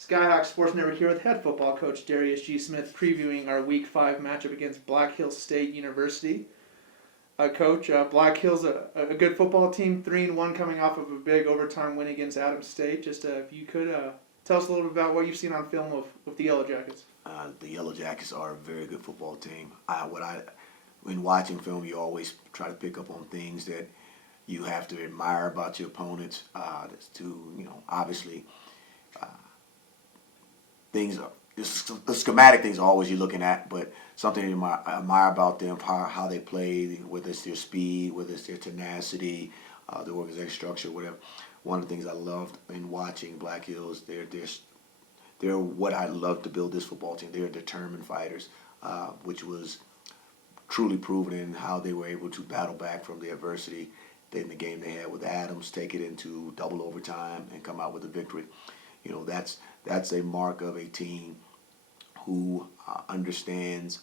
Skyhawks Sports Network here with head football coach Darrius G. Smith previewing our Week 5 matchup against Black Hills State University. Coach, Black Hills a good football team, 3-1 coming off of a big overtime win against Adams State. Just if you could tell us a little bit about what you've seen on film of the Yellow Jackets. The Yellow Jackets are a very good football team. When watching film, you always try to pick up on things that you have to admire about your opponents. Obviously, the schematic things are always you're looking at, but something you admire about them, how they play, whether it's their speed, whether it's their tenacity, the organization structure, whatever. One of the things I loved in watching Black Hills, they're what I love to build this football team. They're determined fighters, which was truly proven in how they were able to battle back from the adversity in the game they had with Adams, take it into double overtime, and come out with a victory. That's a mark of a team who understands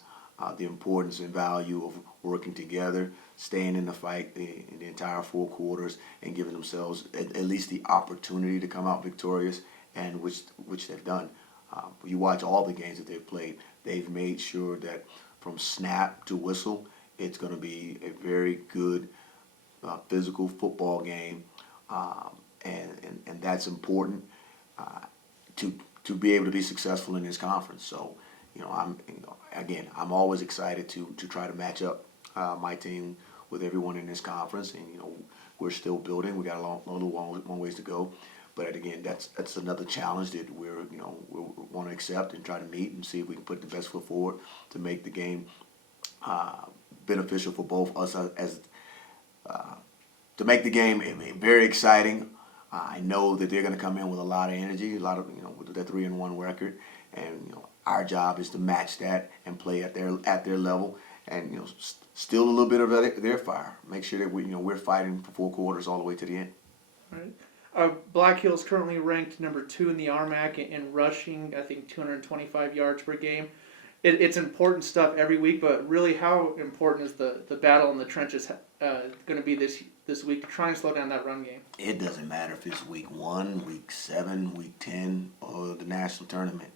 the importance and value of working together, staying in the fight in the entire 4 quarters, and giving themselves at least the opportunity to come out victorious, and which they've done. You watch all the games that they've played, they've made sure that from snap to whistle, it's going to be a very good physical football game, and that's important to be able to be successful in this conference. So, I'm always excited to try to match up my team with everyone in this conference, and we're still building. We got a long ways to go, but again, that's another challenge that we want to accept and try to meet and see if we can put the best foot forward to make the game beneficial for both us to make the game very exciting. I know that they're going to come in with a lot of energy, with that 3-1 record, and our job is to match that and play at their level, and still a little bit of their fire. Make sure that we're fighting for 4 quarters all the way to the end. All right. Black Hills currently ranked number 2 in the RMAC in rushing, I think 225 yards per game. It's important stuff every week, but really, how important is the battle in the trenches going to be this week to try and slow down that run game? It doesn't matter if it's week 1, week 7, week 10, or the national tournament.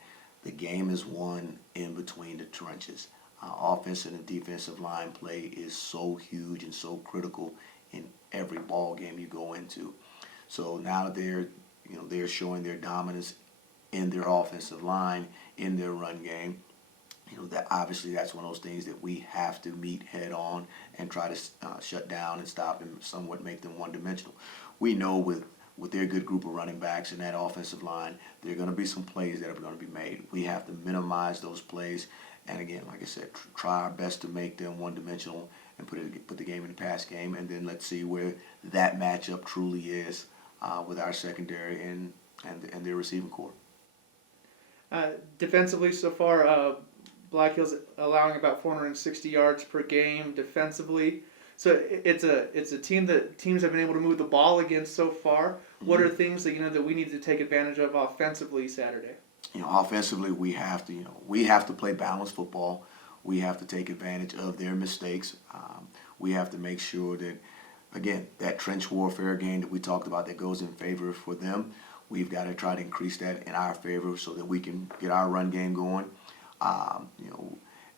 The game is won in between the trenches. Offensive and defensive line play is so huge and so critical in every ball game you go into. So now that they're showing their dominance in their offensive line, in their run game, that obviously that's one of those things that we have to meet head on and try to shut down and stop and somewhat make them one-dimensional. We know with their good group of running backs and that offensive line, there are going to be some plays that are going to be made. We have to minimize those plays, and again, like I said, try our best to make them one-dimensional and put the game in the pass game, and then let's see where that matchup truly is with our secondary and their receiving corps. Defensively so far, Black Hills allowing about 460 yards per game defensively. So it's a team that teams have been able to move the ball against so far. What are things that we need to take advantage of offensively Saturday? Offensively, we have to play balanced football. We have to take advantage of their mistakes. We have to make sure that, again, that trench warfare game that we talked about that goes in favor for them, we've got to try to increase that in our favor so that we can get our run game going.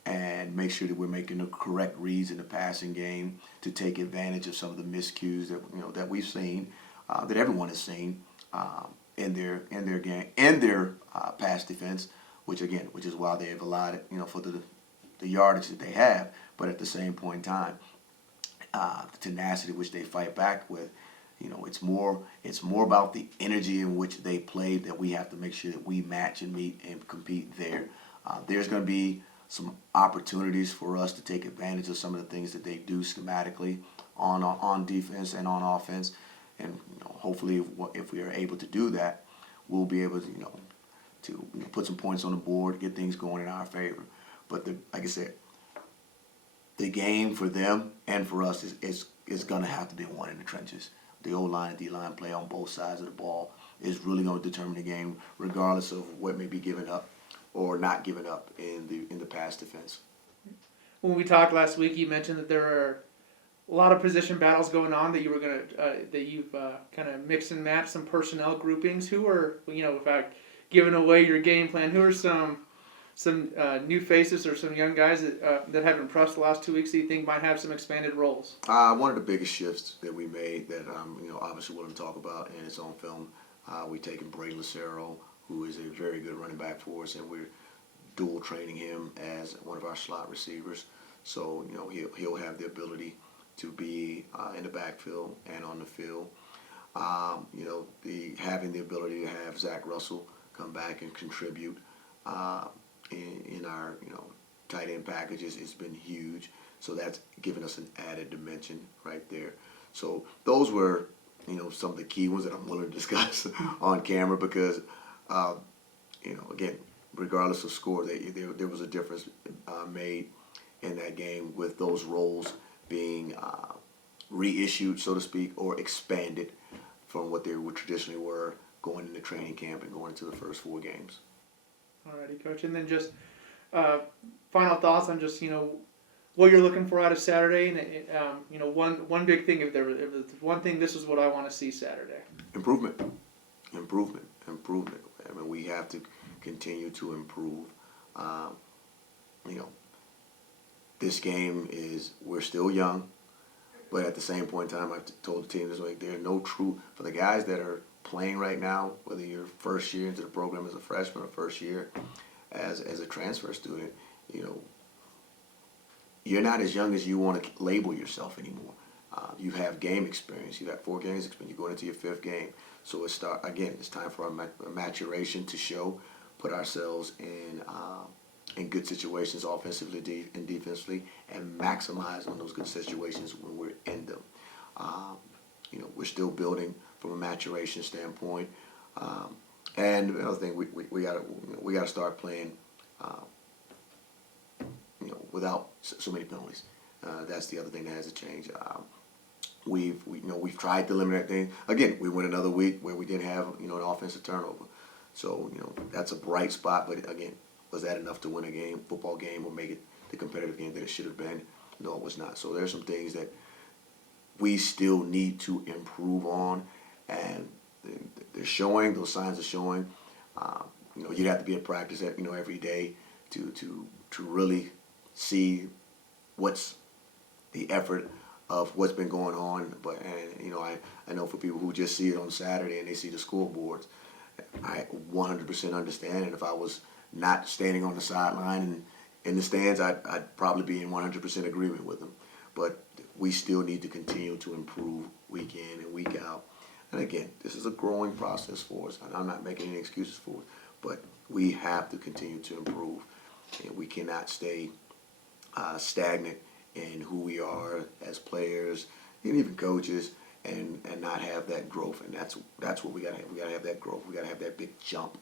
And make sure that we're making the correct reads in the passing game to take advantage of some of the miscues that we've seen, that everyone has seen in their game, in their pass defense, which is why they've allowed it, for the yardage that they have. But at the same point in time, the tenacity which they fight back with, it's more about the energy in which they play that we have to make sure that we match and meet and compete there. There's going to be some opportunities for us to take advantage of some of the things that they do schematically on defense and on offense, and hopefully if we are able to do that, we'll be able to put some points on the board, get things going in our favor. But like I said, the game for them and for us is going to have to be won in the trenches. The O-line and D-line play on both sides of the ball is really going to determine the game, regardless of what may be given up or not given up in the pass defense. When we talked last week, you mentioned that there are a lot of position battles going on that you've kind of mixed and matched some personnel groupings. Who are, in fact, giving away your game plan. Who are some new faces or some young guys that have impressed the last 2 weeks that you think might have some expanded roles? One of the biggest shifts that we made that I'm obviously willing to talk about, and it's on film. We taken Bray Lucero, who is a very good running back for us, and we're dual training him as one of our slot receivers. So he'll have the ability to be in the backfield and on the field. Having the ability to have Zach Russell come back and contribute in our tight end packages has been huge. So that's given us an added dimension right there. So those were some of the key ones that I'm willing to discuss on camera because again, regardless of score, there was a difference made in that game with those roles being reissued, so to speak, or expanded from what they traditionally were going into training camp and going into the first 4 games. Alrighty, Coach. And then just final thoughts on just what you're looking for out of Saturday, and one big thing. If there was one thing, this is what I want to see Saturday. Improvement. I mean, we have to continue to improve. This game we're still young, but at the same point in time, I've told the team this way, there are no true, for the guys that are playing right now, whether you're first year into the program as a freshman or first year as a transfer student, you're not as young as you want to label yourself anymore. You have game experience. You got 4 games experience. You're going into your 5th game. So it's time for our maturation to show, put ourselves in good situations offensively and defensively, and maximize on those good situations when we're in them. We're still building from a maturation standpoint, and another thing we got to start playing without so many penalties. That's the other thing that has to change. We've tried to eliminate things. Again, we went another week where we didn't have an offensive turnover. So that's a bright spot. But again, was that enough to win a football game, or make it the competitive game that it should have been? No, it was not. So there's some things that we still need to improve on, and they're showing. Those signs are showing. You'd have to be in practice every day to really see what's the effort of what's been going on. But I know for people who just see it on Saturday and they see the scoreboards, I 100% understand. And if I was not standing on the sideline and in the stands, I'd probably be in 100% agreement with them. But we still need to continue to improve week in and week out. And again, this is a growing process for us, and I'm not making any excuses for it. But we have to continue to improve, and we cannot stay stagnant in who we are as players and even coaches, and not have that growth. And that's what we got to have. We got to have that growth. We got to have that big jump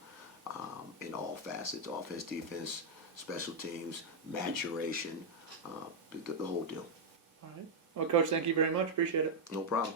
in all facets: offense, defense, special teams, maturation, the whole deal. All right. Well, Coach, thank you very much. Appreciate it. No problem.